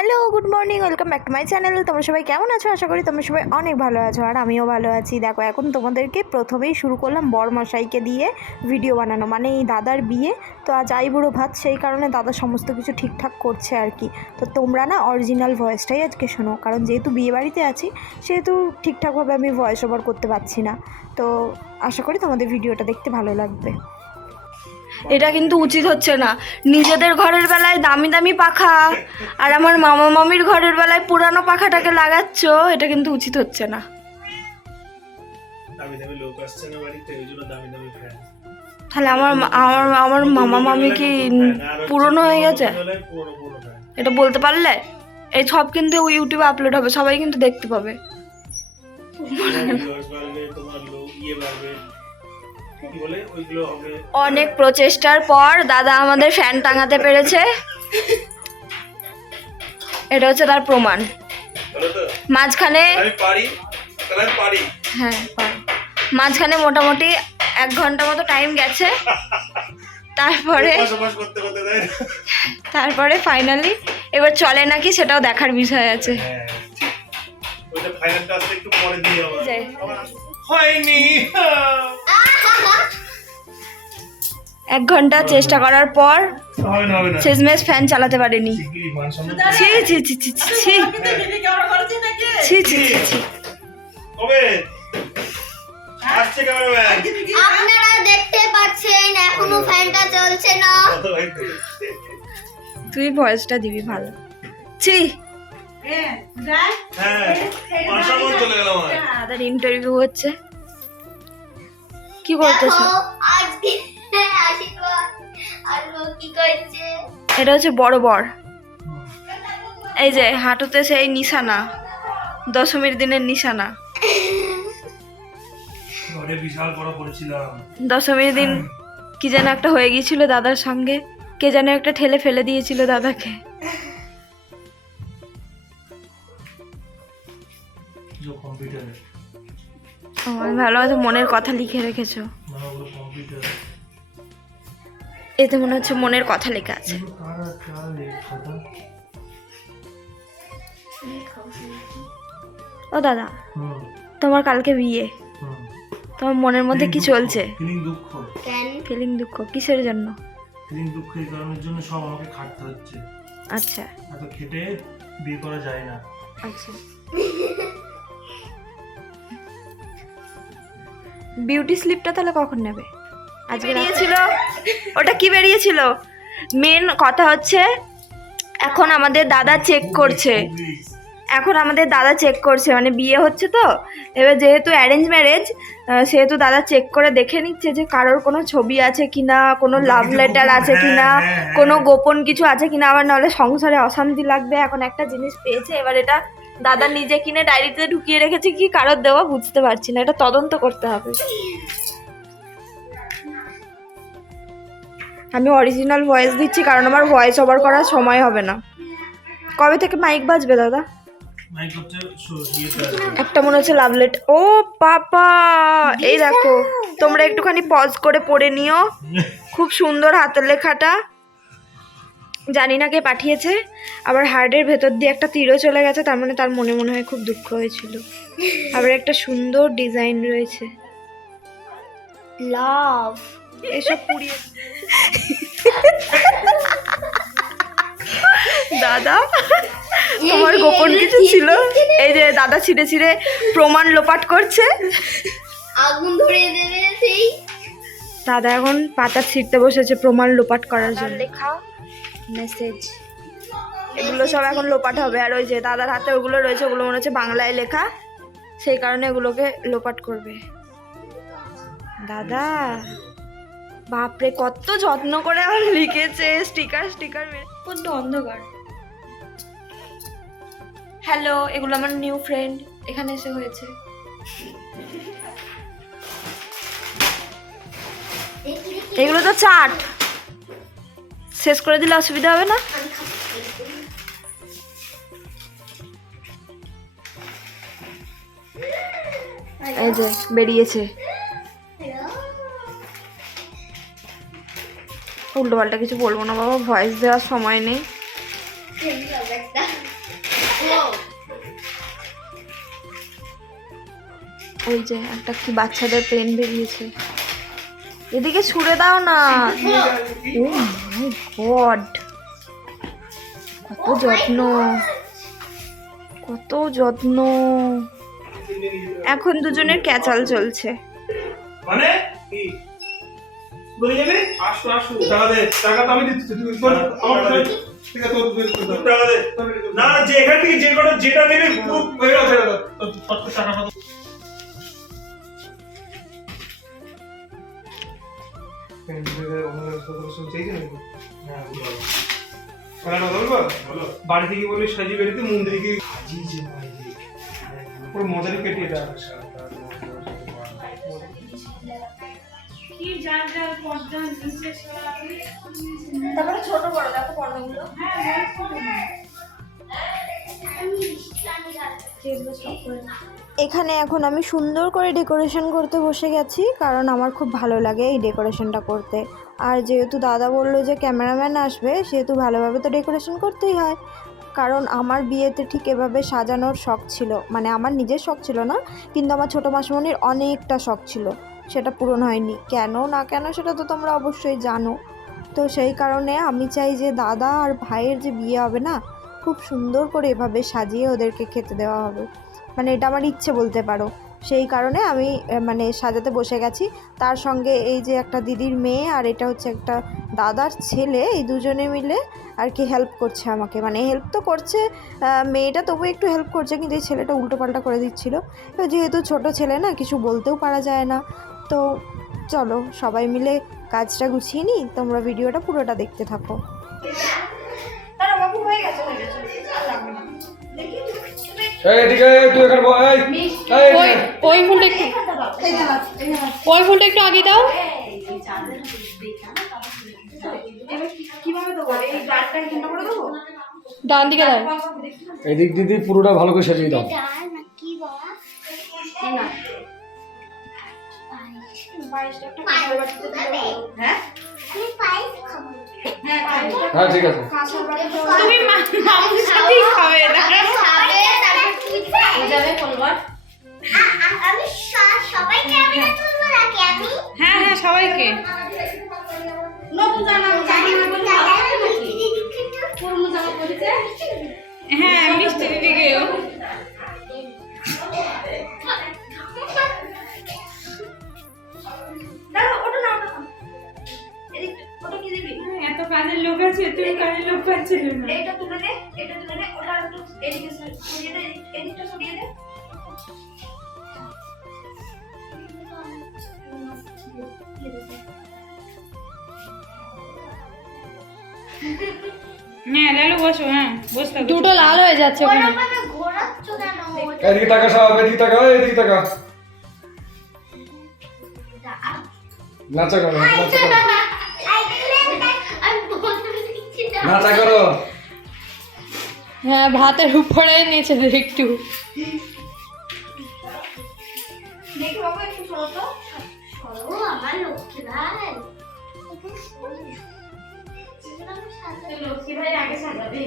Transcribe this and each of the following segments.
Hello, good morning, welcome back to my channel. তোমরা সবাই কেমন আছো? আশা করি তোমরা সবাই অনেক ভালো আছো, আর আমিও ভালো আছি। দেখো, এখন তোমাদেরকে প্রথমেই শুরু করলাম বরমশাইকে দিয়ে ভিডিও বানানো মানে এই দাদার বিয়ে। তো আজ আইবুড়ো ভাত, সেই কারণে দাদা সমস্ত কিছু ঠিকঠাক করছে আর কি। তো তোমরা না অরিজিনাল ভয়েসটাই আজকে শোনো, কারণ যেহেতু বিয়ে বাড়িতে আছি, সেহেতু ঠিকঠাকভাবে আমি ভয়েস ওভার করতে পারছি না। তো আশা করি তোমাদের ভিডিওটা দেখতে ভালো লাগবে। এটা কিন্তু উচিত হচ্ছে না। নিজেদের ঘরের বেলায় দামি দামি পাখা আর আমার মামা মামির ঘরের বেলায় পুরানো পাখাটাকে লাগাচ্ছ এটা কিন্তু উচিত হচ্ছে না। ওই তাহলে আমার আমার আমার মামা মামি কি পুরনো হয়ে গেছে? এটা বলতে পারলে? এই সব কিন্তু ইউটিউবে আপলোড হবে সবাই কিন্তু দেখতে পাবে। তোমার ইয়ে অনেক প্রচেষ্টার পর দাদা আমাদের ফ্যান টাঙাতে পেরেছে। এটা হচ্ছে তার প্রমাণ। মাঝখানে হ্যাঁ মাঝখানে মোটামুটি এক ঘণ্টা মতো টাইম গেছে। তারপরে? তারপরে ফাইনালি এবার চলে নাকি সেটাও দেখার বিষয় আছে। হ্যাঁ এক ঘণ্টা চেষ্টা করার পর শেষমেশ ফ্যান চালাতে পারেনি। শিগগিরই সম্মান ছি ছি ছি ছি ছি ছি। ছি ছি ছি ছি। কবে? আসছে ক্যামেরাম্যান আপনারা দেখতে পাচ্ছেন এখনও ফ্যানটা চলছে না? তুই ভয়েসটা দিবি ভালো। ছি। হ্যাঁ ইন্টারভিউ হচ্ছে। কি করতেছো আজকে এটা হচ্ছে বড় বর। এই যে হাঁটুতে সেই নিশানা দশমীর দিনের নিশানা। বিশাল বড় করেছিলাম। দশমীর দিন কি যেন একটা হয়ে গিয়েছিল দাদার সঙ্গে। কে যেন একটা ঠেলে ফেলে দিয়েছিল দাদাকে। আমার ভালো আছে মনের কথা লিখে রেখেছো। মানে কম্পিউটার এতে মনে হচ্ছে মনের কথা লেখা আছে। ও দাদা, তোমার কালকে বিয়ে। তোমার মনের মধ্যে কি চলছে? ফিলিং দুঃখ। কিসের জন্য? ফিলিং দুঃখ এই কারণের জন্য সব আমাকে খাটতে হচ্ছে আচ্ছা। এত খেটে বিয়ে করা যায় না আচ্ছা বিউটি স্লিপটা তাহলে কখন নেবে? আজকে বেরিয়েছিল। ওটা কি বেরিয়েছিল? মেন কথা হচ্ছে এখন আমাদের দাদা চেক করছে। এখন আমাদের দাদা চেক করছে মানে বিয়ে হচ্ছে তো। এবার যেহেতু অ্যারেঞ্জ ম্যারেজ সেহেতু দাদা চেক করে দেখে নিচ্ছে যে কারোর কোনো ছবি আছে কি না কোনো লাভ লেটার আছে কি না কোনো গোপন কিছু আছে কি না আবার নাহলে সংসারে অশান্তি লাগবে। এখন একটা জিনিস পেয়েছে এবার এটা দাদা নিজে কিনে ডায়েরিতে ঢুকিয়ে রেখেছে কি কারোর দেওয়া বুঝতে পারছি না। এটা তদন্ত করতে হবে। আমি অরিজিনাল ভয়েস দিচ্ছি কারণ আমার ভয়েস ওভার করার সময় হবে না। কবে থেকে মাইক বাজবে দাদা? আসবে। একটা মনে হচ্ছে লাভলেট ও পাপা এই দেখো তোমরা একটুখানি পজ করে পড়ে নিও। খুব সুন্দর হাতের লেখাটা। জানি না কে পাঠিয়েছে। আবার হার্টের ভেতর দিয়ে একটা তীরও চলে গেছে তার মানে তার মনে মনে হয় খুব দুঃখ হয়েছিল। আবার একটা সুন্দর ডিজাইন রয়েছে। লাভ এসব পুড়িয়ে দাদা তোমার গোপন কিছু ছিল? এই যে দাদা ছিঁড়ে ছিঁড়ে প্রমাণ লোপাট করছে। আগুন ধরিয়ে দেবে সেই। দাদা এখন পাতা ছিঁড়তে বসেছে প্রমাণ লোপাট করার জন্য। লেখা মেসেজ এগুলো সব এখন লোপাট হবে। আর ওই যে দাদার হাতে ওগুলো রয়েছে ওগুলো মনে হচ্ছে বাংলায় লেখা। সেই কারণে এগুলোকে লোপাট করবে। দাদা বাপরে কত যত্ন করে আমার লিখেছে স্টিকার স্টিকার কত অন্ধকার। হ্যালো এগুলো আমার নিউ ফ্রেন্ড এখানে এসে হয়েছে। এগুলো তো চাট। শেষ করে দিলে অসুবিধা হবে না? এই যে বেরিয়েছে। উল্টো পাল্টা কিছু বলব না বাবা ভয়েস দেওয়ার সময় নেই। ওই যে একটা কি বাচ্চাদের পেন বেরিয়েছে। এদিকে ছুড়ে দাও না। Oh my god. কত যত্ন। কত যত্ন। এখন দুজনের ক্যাচাল চলছে। মানে? কি বলে যাবে? আসো আসো। টাকা দে টাকা তো আমি দিচ্ছি তুই আমার ঠিক আছে তোর তোর- তোর- টাকা দে। না না যে এখান থেকে যে কটা যেটা নেবে পুরো হয়ে গেছে তোর তোর টাকা বলব বাড়ি থেকে বলি সাজি বেরিতে মন্দির গিয়ে মজারে কেটে দেয় তারপরে ছোট বড় দেখো পর্দাগুলো এখানে এখন আমি সুন্দর করে ডেকোরেশন করতে বসে গেছি কারণ আমার খুব ভালো লাগে এই ডেকোরেশনটা করতে। আর যেহেতু দাদা বলল যে ক্যামেরাম্যান আসবে সেহেতু ভালোভাবে তো ডেকোরেশন করতেই হয়। কারণ আমার বিয়েতে ঠিক এভাবে সাজানোর শখ ছিল। মানে আমার নিজের শখ ছিল না কিন্তু আমার ছোটো মাসুমণির অনেকটা শখ ছিল। সেটা পূরণ হয়নি। কেন না কেন সেটা তো তোমরা অবশ্যই জানো। তো সেই কারণে আমি চাই যে দাদা আর ভাইয়ের যে বিয়ে হবে না, খুব সুন্দর করে এভাবে সাজিয়ে ওদেরকে খেতে দেওয়া হবে। মানে এটা আমার ইচ্ছে বলতে পারো। সেই কারণে আমি মানে সাজাতে বসে গেছি। তার সঙ্গে এই যে একটা দিদির মেয়ে আর এটা হচ্ছে একটা দাদার ছেলে, এই দুজনে মিলে আর কি হেল্প করছে আমাকে। মানে হেল্প তো করছে মেয়েটা তবু একটু হেল্প করছে কিন্তু এই ছেলেটা উল্টোপাল্টা করে দিচ্ছিল। যেহেতু ছোট ছেলে না, কিছু বলতেও পারা যায় না। তো চলো সবাই মিলে কাজটা গুছিয়ে নিই তোমরা ভিডিওটা পুরোটা দেখতে থাকো। হয়ে হয়ে ওই ফুলটা একটু ওই ফুলটা একটু আগে দাও। ডান দিকে এদিক দিদি পুরোটা ভালো করে সাজিয়ে দাও। হ্যাঁ? হ্যাঁ হ্যাঁ ঠিক আছে। তুমি মামুর সাথেই খাবে। যাবে আমি সবাই ক্যামেরা তুলবো নাকি আমি? হ্যাঁ হ্যাঁ সবাইকে। নতুন জানা না বলে নাকি? পুরনো জামা পরেছে হ্যাঁ মিষ্টি দিদিকেও আছে তুমি কাজের লোক পাচ্ছিল না। এইটা তুলে নে এটা তুলে নে ওটা একটু এদিকে সরিয়ে দে এদিক- এদিকটা সরিয়ে দে। হ্যাঁ লালু বসো হ্যাঁ বসতে দুটো লাল হয়ে যাচ্ছে ওখানে। ঘোরাচ্ছ কেন? এদিকে টাকা সব এদিকে টাকা এদিকে টাকা নাচা করো নাচা করো। করো। হ্যাঁ ভাতের উপরে নেচে একটু। দেখি বাবু একটু সরো তো। ও আমার লক্ষ্মী ভাই। আগে সাজাবে।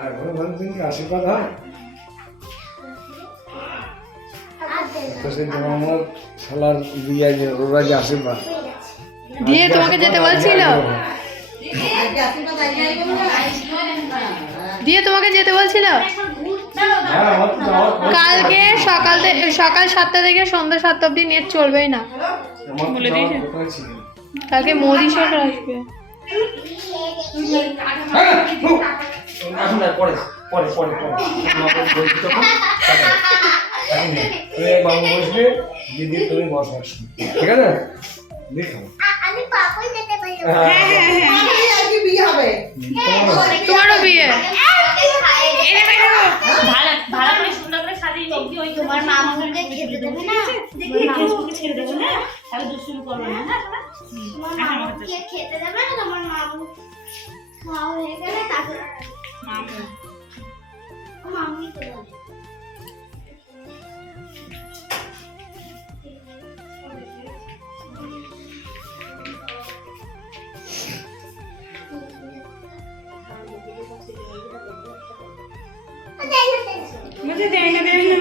আর বলো বলো আশীর্বাদ হয়? তো সেই তোমার আমার শালার বিয়ে যে ওরা যে আশীর্বাদ। দিয়ে তোমাকে যেতে বলছিল? দিয়ে তোমাকে যেতে বলছিল? কালকে সকাল থেকে সকাল সাতটা থেকে সন্ধ্যা সাতটা অবধি নেট চলবেই না। কালকে মোদি সরকার আসবে। হ্যাঁ পরে পরে পরে। মামা। তুমি মামা বসবে দিদি তুমি বসো একসঙ্গে। ঠিক আছে? দিয়ে খাব। আমি পাপই যেতে পারি। হ্যাঁ তোমারও বিয়ে। তোমার মা আমাকে খেতে দেবে না? তোমার মামুকে খেতে দেবে না? তোমার মামু? খাওয়া হয়ে গেলে তারপর মামুই তো বলে বলছে দেয় না দেয় না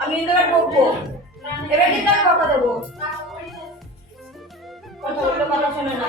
আমি কিন্তু এবার বকবো। এবার কিন্তু দেবো কথা বললে কথা শোনে না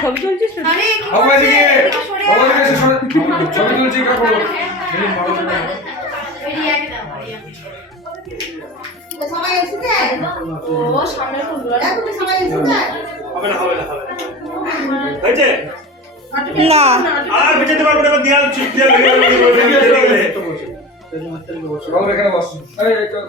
ছবি তুলছিস তো? বাবু এদিকে বাবু এদিকে এসে সরে ছবি কাকু হবে না হবে না হবে না। হয়েছে? না। আর বেঁচে পারব না দেয়াল চিপ দেয়াল এখানে বস। এই কাকু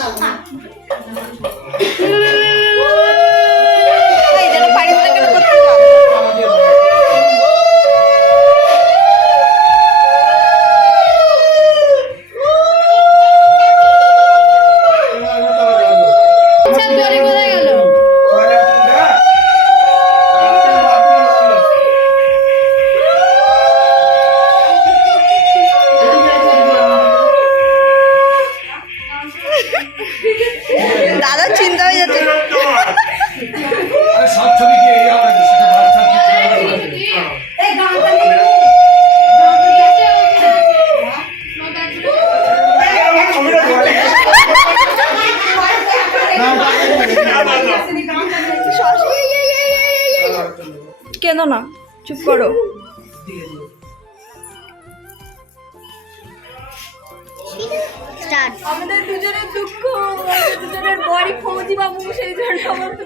এই কেঁদো না? চুপ করো। আমাদের দুজনের দুঃখ দুজনের বড়ি ফৌজি বাবু সেই জন্য আমার তো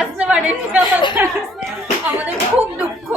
আসতে পারে আমাদের খুব দুঃখ।